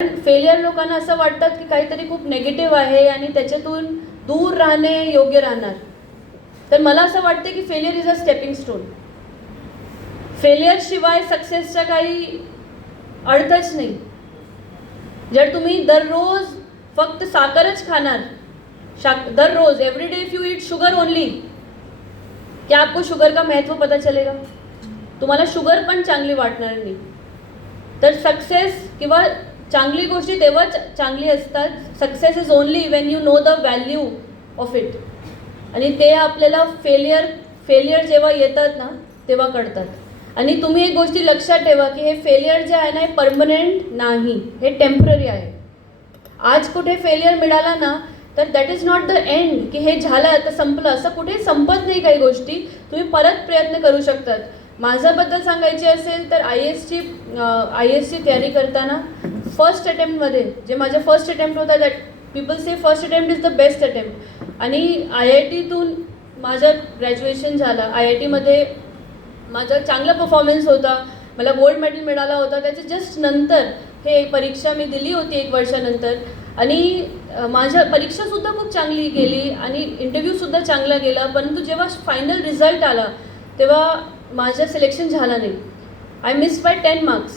Failure लोकांना असं वाटतं की काहीतरी खूप नेगेटिव्ह आहे आणि त्याच्यातून दूर राहणे योग्य राहणार. तर मला असं वाटतं की failure is a stepping stone. Failure शिवाय सक्सेसचा काही अर्थच नाही. जर तुम्ही दररोज फक्त साखरच खाणार, दररोज every day if you eat sugar only, क्या आपको शुगर का महत्व पता चलेगा? तुम्हाला शुगर पण चांगली वाटणार नाही. तर सक्सेस किंवा चांगली गोष्टी तेव्हाच चांगली असतात. Success is only Wien you know the value of it. आणि ते आपल्याला फेलियर जेव्हा येतात ना तेव्हा कळतात. आणि तुम्ही एक गोष्टी लक्षात ठेवा की हे फेलियर जे आहे ना हे परमनंट नाही, हे टेम्पररी आहे. आज कुठे फेलियर मिळाला ना तर that is not the end, की हे झालं आता संपलं, असं कुठे संपत नाही. काही गोष्टी तुम्ही परत प्रयत्न करू शकतात. माझ्याबद्दल सांगायची असेल तर आय एसची तयारी करताना फर्स्ट अटेम्प्टमध्ये जे माझं फर्स्ट अटेम्प्ट होता, that people say first attempt is the best attempt. आणि IITतून माझं ग्रॅज्युएशन झालं. IITमध्ये माझा चांगला परफॉर्मन्स होता, मला गोल्ड मेडल मिळाला होता. त्याच्या जस्ट नंतर हे परीक्षा मी दिली होती 1 वर्षानंतर. आणि माझ्या परीक्षासुद्धा खूप चांगली गेली आणि इंटरव्ह्यूसुद्धा चांगला गेला. परंतु जेव्हा फायनल रिझल्ट आला तेव्हा माझं सिलेक्शन झालं नाही. I missed by 10 marks.